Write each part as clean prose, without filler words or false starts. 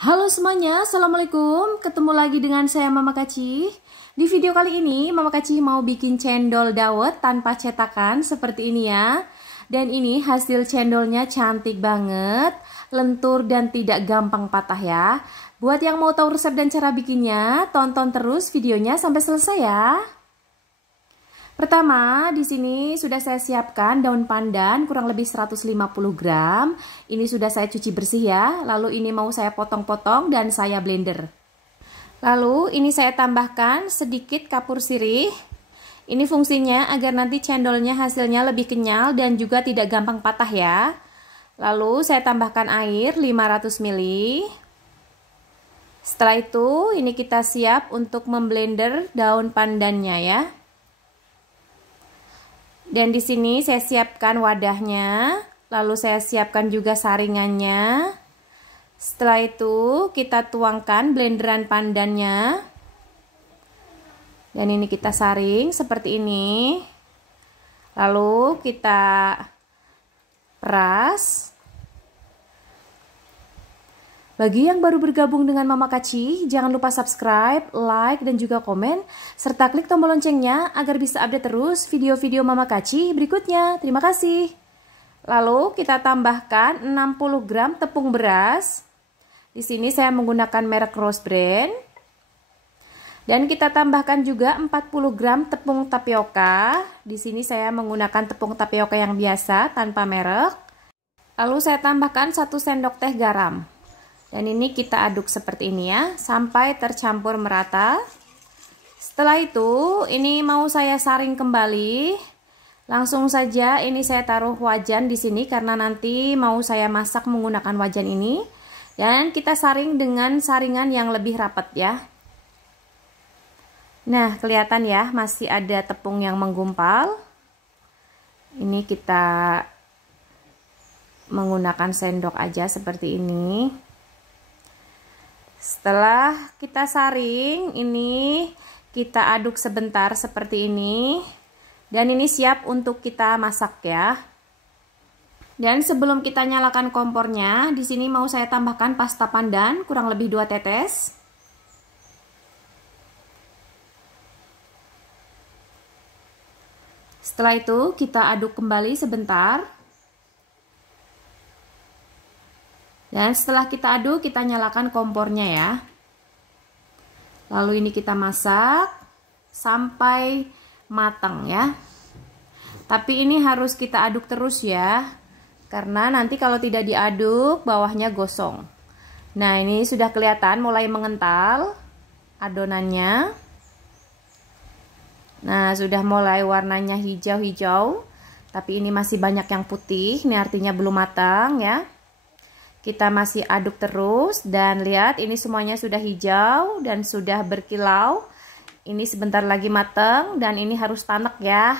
Halo semuanya, Assalamualaikum. Ketemu lagi dengan saya Mama Kaci. Di video kali ini Mama Kaci mau bikin cendol dawet tanpa cetakan seperti ini ya. Dan ini hasil cendolnya cantik banget, lentur dan tidak gampang patah ya. Buat yang mau tahu resep dan cara bikinnya, tonton terus videonya sampai selesai ya. Pertama, di sini sudah saya siapkan daun pandan kurang lebih 150 gram. Ini sudah saya cuci bersih ya. Lalu ini mau saya potong-potong dan saya blender. Lalu ini saya tambahkan sedikit kapur sirih. Ini fungsinya agar nanti cendolnya hasilnya lebih kenyal dan juga tidak gampang patah ya. Lalu saya tambahkan air 500 ml. Setelah itu ini kita siap untuk memblender daun pandannya ya. Dan di sini saya siapkan wadahnya, lalu saya siapkan juga saringannya. Setelah itu kita tuangkan blenderan pandannya. Dan ini kita saring seperti ini. Lalu kita peras. Bagi yang baru bergabung dengan Mama Kaci, jangan lupa subscribe, like, dan juga komen, serta klik tombol loncengnya agar bisa update terus video-video Mama Kaci berikutnya. Terima kasih. Lalu kita tambahkan 60 gram tepung beras. Di sini saya menggunakan merek Rose Brand. Dan kita tambahkan juga 40 gram tepung tapioka. Di sini saya menggunakan tepung tapioka yang biasa tanpa merek. Lalu saya tambahkan 1 sendok teh garam. Dan ini kita aduk seperti ini ya, sampai tercampur merata. Setelah itu, ini mau saya saring kembali. Langsung saja ini saya taruh wajan di sini karena nanti mau saya masak menggunakan wajan ini. Dan kita saring dengan saringan yang lebih rapat ya. Nah, kelihatan ya, masih ada tepung yang menggumpal. Ini kita menggunakan sendok aja seperti ini. Setelah kita saring, ini kita aduk sebentar seperti ini. Dan ini siap untuk kita masak ya. Dan sebelum kita nyalakan kompornya, di sini mau saya tambahkan pasta pandan kurang lebih 2 tetes. Setelah itu kita aduk kembali sebentar. Dan setelah kita aduk, kita nyalakan kompornya ya. Lalu ini kita masak sampai matang ya. Tapi ini harus kita aduk terus ya. Karena nanti kalau tidak diaduk, bawahnya gosong. Nah, ini sudah kelihatan mulai mengental adonannya. Nah, sudah mulai warnanya hijau-hijau. Tapi ini masih banyak yang putih. Ini artinya belum matang ya. Kita masih aduk terus dan lihat ini semuanya sudah hijau dan sudah berkilau. Ini sebentar lagi matang dan ini harus tanek ya.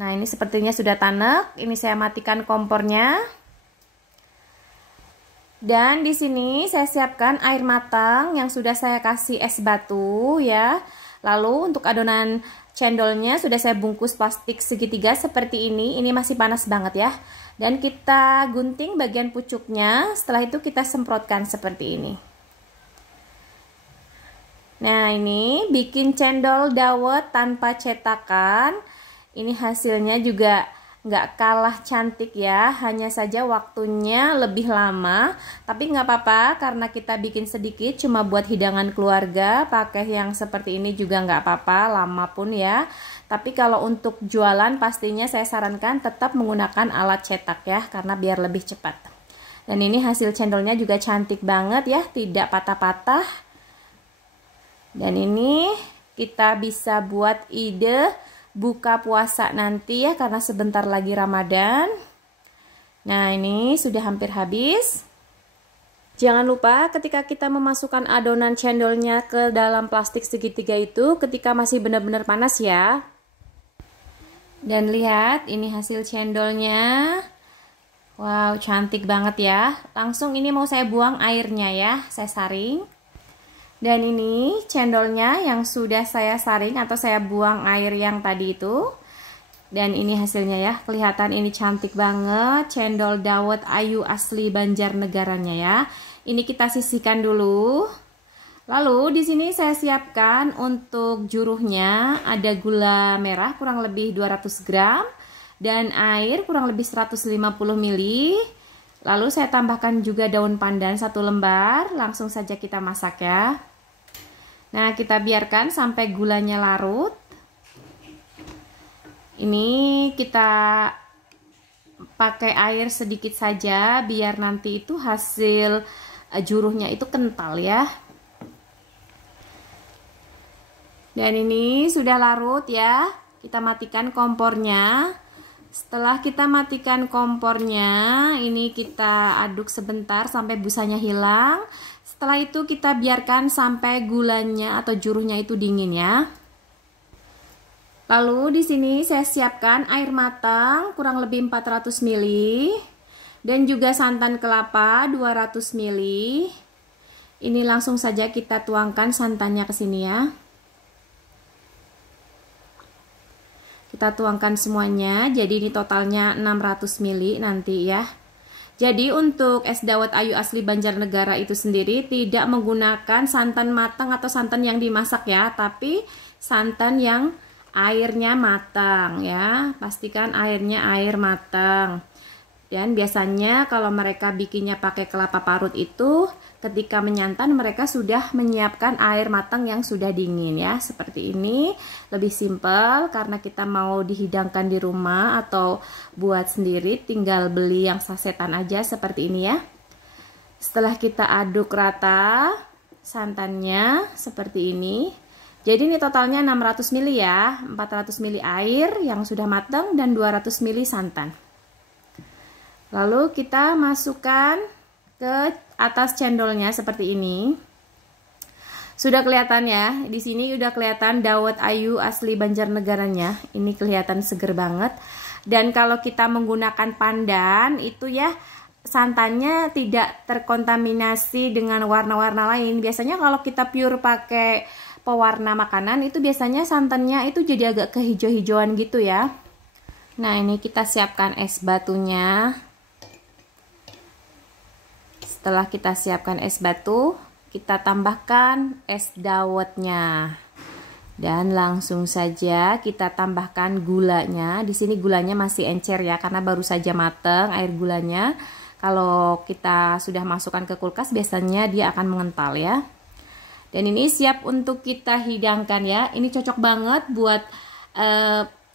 Nah, ini sepertinya sudah tanek. Ini saya matikan kompornya. Dan di sini saya siapkan air matang yang sudah saya kasih es batu ya. Lalu untuk adonan cendolnya sudah saya bungkus plastik segitiga seperti ini. Ini masih panas banget ya. Dan kita gunting bagian pucuknya. Setelah itu kita semprotkan seperti ini. Nah, ini bikin cendol dawet tanpa cetakan. Ini hasilnya juga nggak kalah cantik ya. Hanya saja waktunya lebih lama. Tapi nggak apa-apa karena kita bikin sedikit cuma buat hidangan keluarga. Pakai yang seperti ini juga nggak apa-apa, lama pun ya. Tapi kalau untuk jualan pastinya saya sarankan tetap menggunakan alat cetak ya, karena biar lebih cepat. Dan ini hasil cendolnya juga cantik banget ya, tidak patah-patah. Dan ini kita bisa buat ide buka puasa nanti ya, karena sebentar lagi Ramadan. Nah, ini sudah hampir habis. Jangan lupa ketika kita memasukkan adonan cendolnya ke dalam plastik segitiga itu, ketika masih benar-benar panas ya. Dan lihat ini hasil cendolnya. Wow, cantik banget ya. Langsung ini mau saya buang airnya ya. Saya saring. Dan ini cendolnya yang sudah saya saring atau saya buang air yang tadi itu. Dan ini hasilnya ya, kelihatan ini cantik banget, cendol dawet ayu asli Banjarnegaranya ya. Ini kita sisihkan dulu. Lalu di sini saya siapkan untuk juruhnya, ada gula merah kurang lebih 200 gram dan air kurang lebih 150 ml. Lalu saya tambahkan juga daun pandan 1 lembar. Langsung saja kita masak ya. Nah, kita biarkan sampai gulanya larut. Ini kita pakai air sedikit saja biar nanti itu hasil juruhnya itu kental ya. Dan ini sudah larut ya. Kita matikan kompornya. Setelah kita matikan kompornya, ini kita aduk sebentar sampai busanya hilang. Setelah itu kita biarkan sampai gulanya atau juruhnya itu dingin ya. Lalu di sini saya siapkan air matang kurang lebih 400 ml dan juga santan kelapa 200 ml. Ini langsung saja kita tuangkan santannya ke sini ya. Kita tuangkan semuanya, jadi ini totalnya 600 ml nanti ya. Jadi untuk es dawet ayu asli Banjarnegara itu sendiri tidak menggunakan santan matang atau santan yang dimasak ya, tapi santan yang airnya matang ya. Pastikan airnya air matang. Dan biasanya kalau mereka bikinnya pakai kelapa parut itu, ketika menyantan mereka sudah menyiapkan air matang yang sudah dingin ya. Seperti ini, lebih simpel karena kita mau dihidangkan di rumah atau buat sendiri, tinggal beli yang sasetan aja seperti ini ya. Setelah kita aduk rata santannya seperti ini. Jadi ini totalnya 600 ml ya, 400 ml air yang sudah matang dan 200 ml santan. Lalu kita masukkan ke atas cendolnya seperti ini. Sudah kelihatan ya, di sini udah kelihatan dawet ayu asli Banjarnegaranya. Ini kelihatan seger banget. Dan kalau kita menggunakan pandan itu ya, santannya tidak terkontaminasi dengan warna-warna lain. Biasanya kalau kita pure pakai pewarna makanan itu biasanya santannya itu jadi agak kehijau-hijauan gitu ya. Nah, ini kita siapkan es batunya. Setelah kita siapkan es batu, kita tambahkan es dawetnya. Dan langsung saja kita tambahkan gulanya. Di sini gulanya masih encer ya, karena baru saja mateng air gulanya. Kalau kita sudah masukkan ke kulkas, biasanya dia akan mengental ya. Dan ini siap untuk kita hidangkan ya. Ini cocok banget buat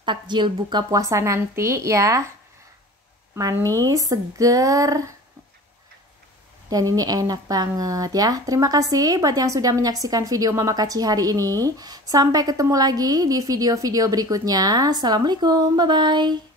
takjil buka puasa nanti ya. Manis, seger. Dan ini enak banget ya. Terima kasih buat yang sudah menyaksikan video Mama Kaci hari ini. Sampai ketemu lagi di video-video berikutnya. Assalamualaikum, bye-bye.